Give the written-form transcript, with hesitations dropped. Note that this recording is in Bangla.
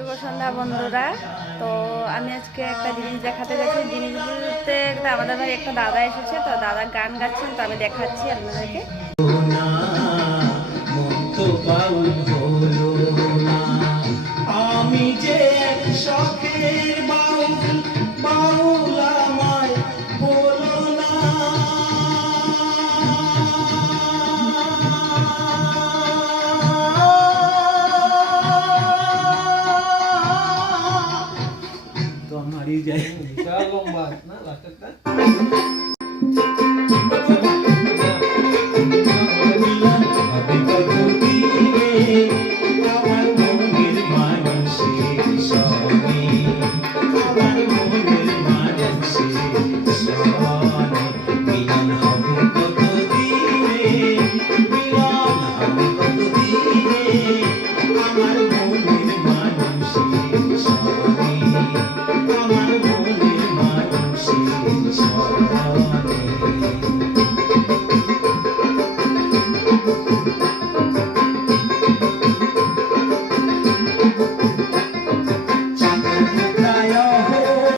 শুভ সন্ধ্যা বন্ধুরা। তো আমি আজকে একটা জিনিস দেখাতে গেছি। জিনিস বলতে আমাদের ভাই একটা দাদা এসেছে, তো দাদা গান গাচ্ছেন, তো আমি দেখাচ্ছি আপনাদেরকে। আমি যে শখের বাউল বাউল আমায় বলো না, তো হারিয়ে যায়। লম্বা না লাস্টেরটা।